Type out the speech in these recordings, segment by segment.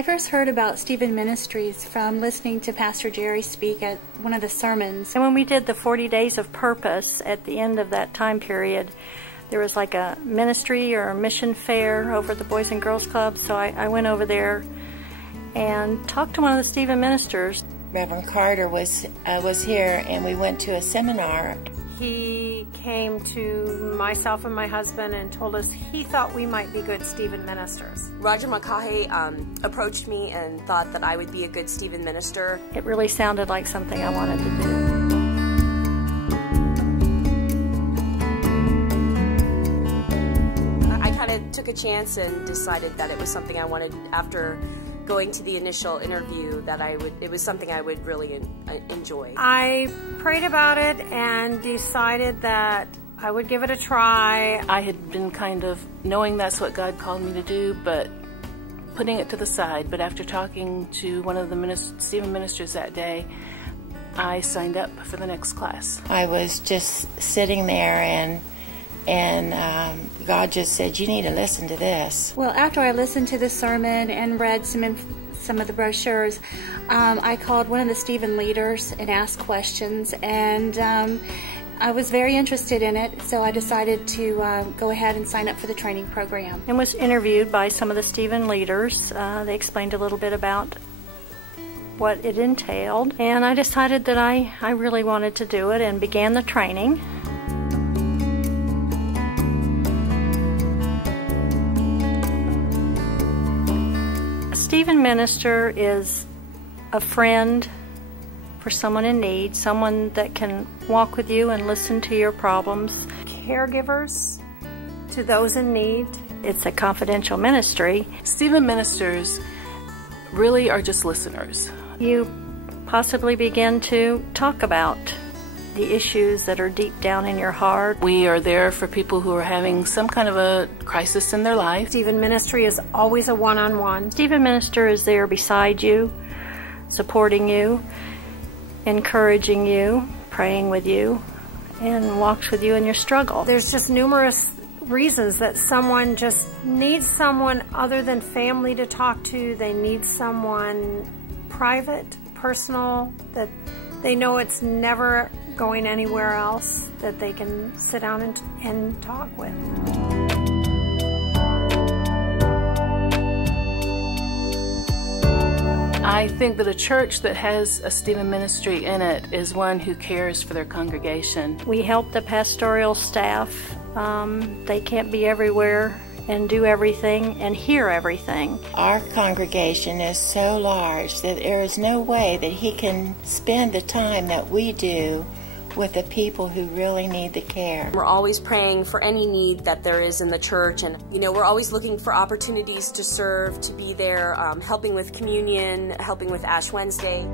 I first heard about Stephen Ministries from listening to Pastor Jerry speak at one of the sermons. And when we did the 40 Days of Purpose at the end of that time period, there was like a ministry or a mission fair over at the Boys and Girls Club, so I went over there and talked to one of the Stephen ministers. Reverend Carter was here, and we went to a seminar. He came to myself and my husband and told us he thought we might be good Stephen ministers. Roger Mulcahy approached me and thought that I would be a good Stephen minister. It really sounded like something I wanted to do. I kind of took a chance and decided that it was something I wanted after going to the initial interview, that it was something I would really enjoy. I prayed about it and decided that I would give it a try. I had been kind of knowing that's what God called me to do, but putting it to the side. But after talking to one of the Stephen ministers that day, I signed up for the next class. I was just sitting there and God just said, you need to listen to this. Well, after I listened to the sermon and read some of the brochures, I called one of the Stephen leaders and asked questions, and I was very interested in it, so I decided to go ahead and sign up for the training program. And was interviewed by some of the Stephen leaders. They explained a little bit about what it entailed, and I decided that I really wanted to do it and began the training. Stephen Minister is a friend for someone in need, someone that can walk with you and listen to your problems. Caregivers to those in need. It's a confidential ministry. Stephen ministers really are just listeners. You possibly begin to talk about the issues that are deep down in your heart. We are there for people who are having some kind of a crisis in their life. Stephen Ministry is always a one-on-one. Stephen Minister is there beside you, supporting you, encouraging you, praying with you, and walks with you in your struggle. There's just numerous reasons that someone just needs someone other than family to talk to. They need someone private, personal, that they know it's never going anywhere else, that they can sit down and talk with. I think that a church that has a Stephen ministry in it is one who cares for their congregation. We help the pastoral staff. They can't be everywhere and do everything and hear everything. Our congregation is so large that there is no way that he can spend the time that we do with the people who really need the care. We're always praying for any need that there is in the church, and we're always looking for opportunities to serve, to be there, helping with communion, helping with Ash Wednesday.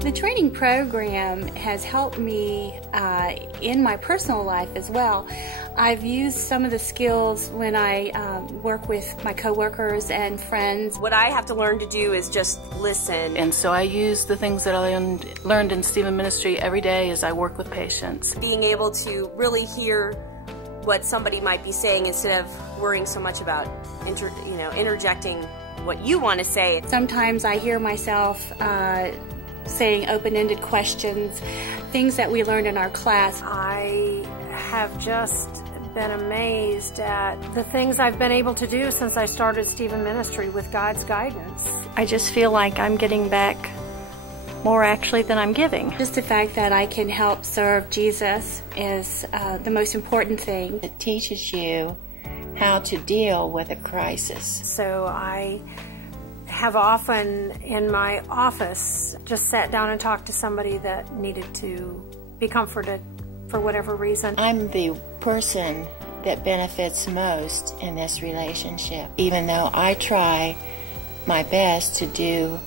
The training program has helped me in my personal life as well. I've used some of the skills when I work with my coworkers and friends. What I have to learn to do is just listen. And so I use the things that I learned in Stephen Ministry every day as I work with patients. Being able to really hear what somebody might be saying instead of worrying so much about interjecting what you want to say. Sometimes I hear myself saying open-ended questions, things that we learned in our class. I have just been amazed at the things I've been able to do since I started Stephen Ministry with God's guidance. I just feel like I'm getting back more actually than I'm giving. Just the fact that I can help serve Jesus is the most important thing. It teaches you how to deal with a crisis. So I have often in my office just sat down and talked to somebody that needed to be comforted for whatever reason. I'm the person that benefits most in this relationship, even though I try my best to do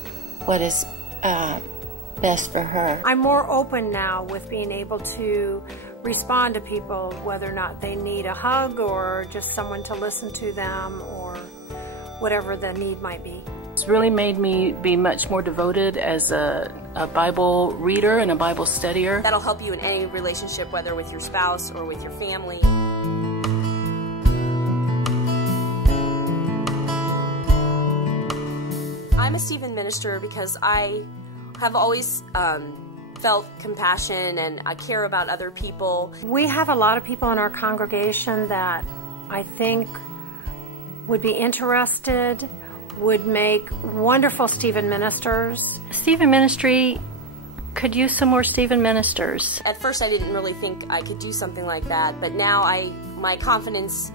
what is best for her. I'm more open now with being able to respond to people, whether or not they need a hug or just someone to listen to them or whatever the need might be. It's really made me be much more devoted as a Bible reader and a Bible studier. That'll help you in any relationship, whether with your spouse or with your family. I'm a Stephen minister because I have always felt compassion and I care about other people. We have a lot of people in our congregation that I think would be interested, would make wonderful Stephen ministers. Stephen Ministry could use some more Stephen ministers. At first I didn't really think I could do something like that, but now my confidence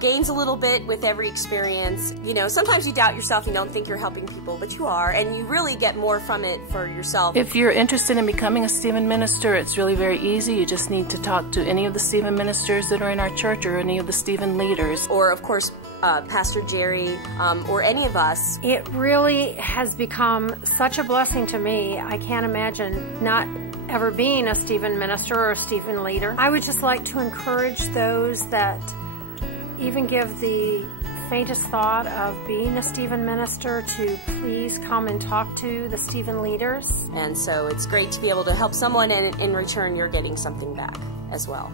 gains a little bit with every experience. Sometimes you doubt yourself, you don't think you're helping people, but you are, and you really get more from it for yourself. If you're interested in becoming a Stephen minister, it's really very easy. You just need to talk to any of the Stephen ministers that are in our church or any of the Stephen leaders. Or, of course, Pastor Jerry, or any of us. It really has become such a blessing to me. I can't imagine not ever being a Stephen minister or a Stephen leader. I would just like to encourage those that even give the faintest thought of being a Stephen minister to please come and talk to the Stephen leaders. And so it's great to be able to help someone, and in return you're getting something back as well.